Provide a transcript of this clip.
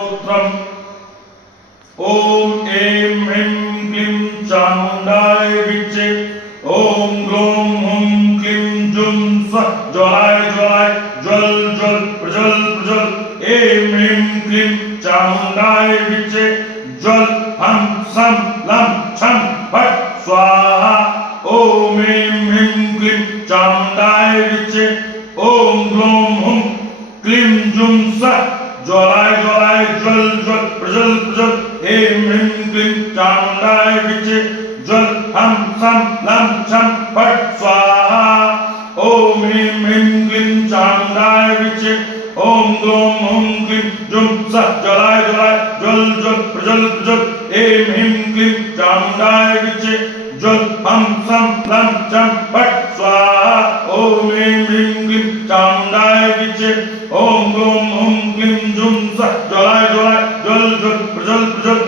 स्तोत्रम् ओम ऐं ह्रीं क्लीं चामुण्डाय विच्चे ओम ग्लौं हुं क्लीं जुं स्वः ज्वलाय ज्वलाय ज्वल ज्वल प्रज्वल प्रज्वल ऐं ह्रीं क्लीं चामुण्डाय विच्चे ज्वल हं सं लं छं फट् स्वाहा ओम ऐं ह्रीं क्लीं चामुण्डाय विच्चे ओम ग्लौं हुं क्लीं जुं स्वः ज्वलाय ज्वलाय ज्वल ज्वल प्रज्वल प्रज्वल ऐं ह्रीं क्लीं चामुण्डाय विच्चे ज्वल हं सं लं छं फट् स्वाहा ओम ऐं ह्रीं क्लीं चामुण्डाय विच्चे ओम ग्लौं हुं क्लीं जुं सः ज्वलाय ज्वलाय ज्वल ज्वल प्रज्वल प्रज्वल ऐं ह्रीं क्लीं चामुण्डाय विच्चे ज्वल हं सं लं छं फट् स्वाहा ओम ऐं ह्रीं क्लीं चामुण्डाय विच्चे ओम ग्लौं हुं क्लीं जुं सः ज्वलाय ज्वलाय ज्वल ज्वल प्रज्वल प्रज्वल